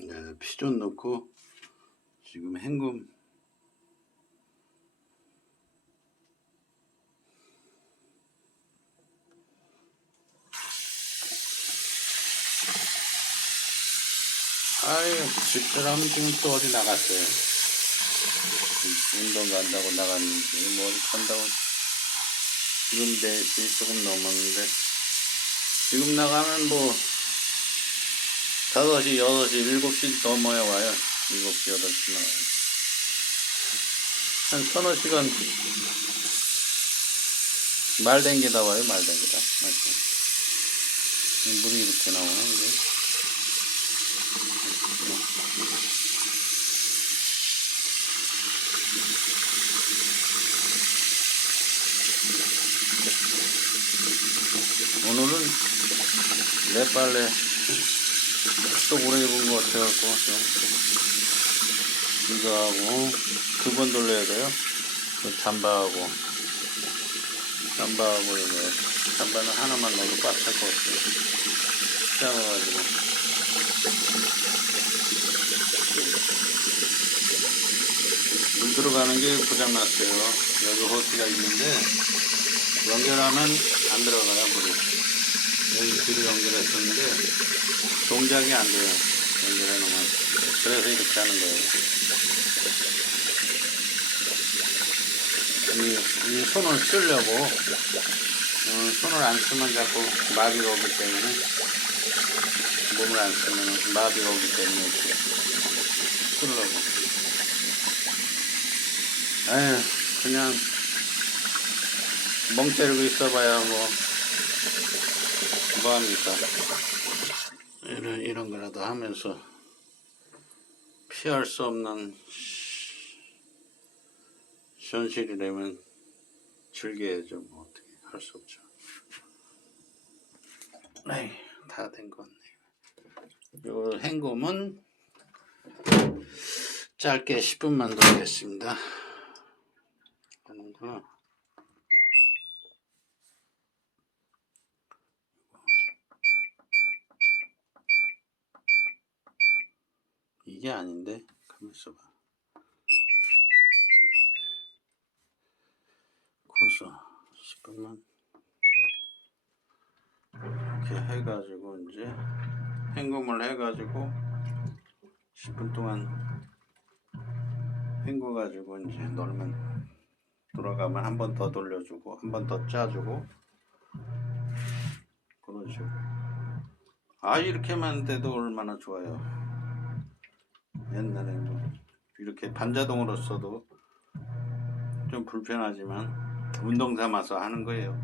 네, 피존 넣고 지금 헹굼. 아유 집사람은 지금 또 어디 나갔어요. 운동 간다고 나갔는지 뭘 간다고. 지금 4시 조금 넘었는데. 지금 나가면 뭐 5시, 6시, 7시 넘어야 와요. 7시, 8시 나와요. 한 서너 시간 말 댕기다 와요, 말 댕기다. 맞죠? 물이 이렇게 나오네, 이게. 오늘은 내 빨래 또 오래 입은 것 같아갖고 좀 이거 하고 두 번 돌려야 돼요? 그 잠바하고. 잠바하고 이거 잠바는 하나만 넣어도 꽉 찰 것 같아요. 작아가지고. 물 들어가는 게 고장났어요. 여기 호스가 있는데 연결하면 안 들어가요 물이. 여기 뒤로 연결했었는데 동작이 안 돼요. 연결해 놓으면. 그래서 이렇게 하는 거예요. 이, 이 손을 쓰려고, 어, 손을 안 쓰면 자꾸 마비가 오기 때문에, 몸을 안 쓰면 마비가 오기 때문에 이렇게 쓰려고. 에휴, 그냥 멍 때리고 있어봐야 뭐, 뭐합니까? 이런, 이런 거라도 하면서 피할 수 없는 현실이라면 즐겨야죠. 뭐 어떻게 할 수 없죠. 에이, 다 된 것 같네요. 요 헹굼은 짧게 10분만 돌리겠습니다. 하는구나. 이게 아닌데? 가만 있어봐. 코스 10분만. 이렇게 해가지고 이제 헹굼을 해가지고 10분 동안 헹궈가지고 이제 놀면 돌아가면 한 번 더 돌려주고 한 번 더 짜주고 그런 식으로. 아 이렇게만 돼도 얼마나 좋아요 옛날에 뭐 이렇게 반자동으로 써도 좀 불편하지만 운동 삼아서 하는 거예요.